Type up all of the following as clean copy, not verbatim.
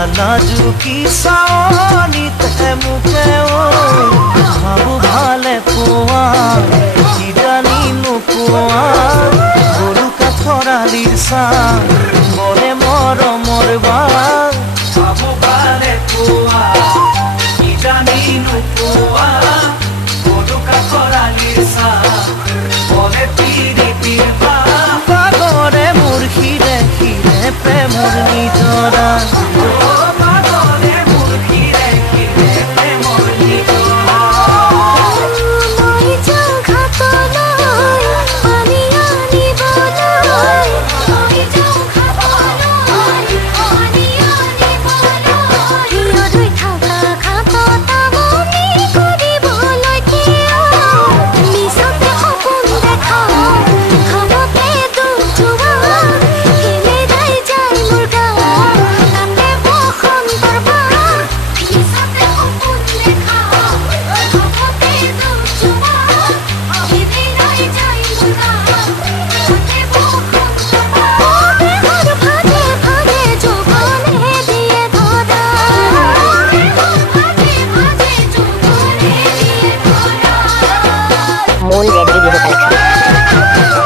লাজুকী চাৱনিতে মোকে ভাবো ভালে পোৱা কিজানি নোপোৱা গৰু কাঠৰ আলিৰ ছাঁ বৰে মৰমৰ বাট ভাবো ভালে পোৱা কিজানি নোপোৱা গৰু কাঠৰ আলিৰ ছাঁ বৰে পিৰিতিৰ বাট পাগৰে মোৰ শিৰে শিৰে প্ৰেমৰ নিজৰা Moon Red Video Collection.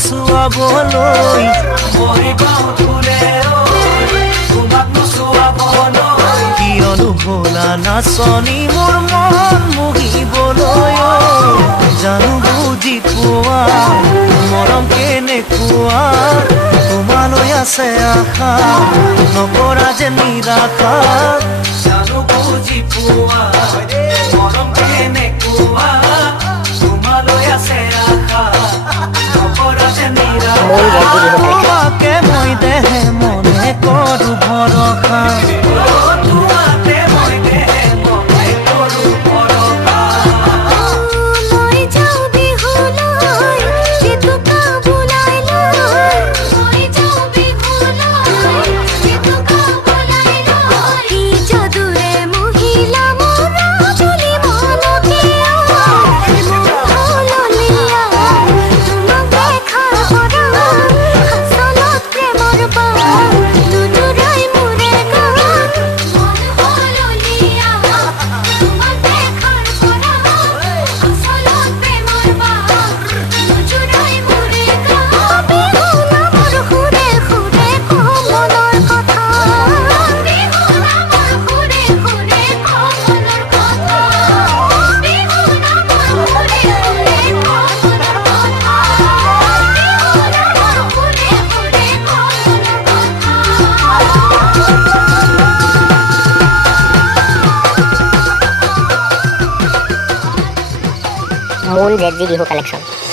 চুৱাবলৈ মই গাঁও ধুলে তোমাক নোচোৱাবলৈ কিয়নো হলা নাচনি মোৰ মন মুহিবলৈ জানো বুজি পোৱা মৰম কেনেকুৱা তোমালৈ আছে আশা নকৰা যে নিৰাশা জানো বুজি পোৱা মৰম কেনেকুৱা তোমালৈ আছে আশা তোমাকে মই দেহে মনে কৰো ভৰসা তোমাকে মই দেহে মনে কৰো ভৰসা মই যাওঁ বিহুলৈ জিতুকা বুলাই লৈ মই যাওঁ বিহুলৈ জিতুকা বুলাই লৈ সি যদুৰে মহিলা মোৰ চুলি মলকীয়া Moon Red Video Collection.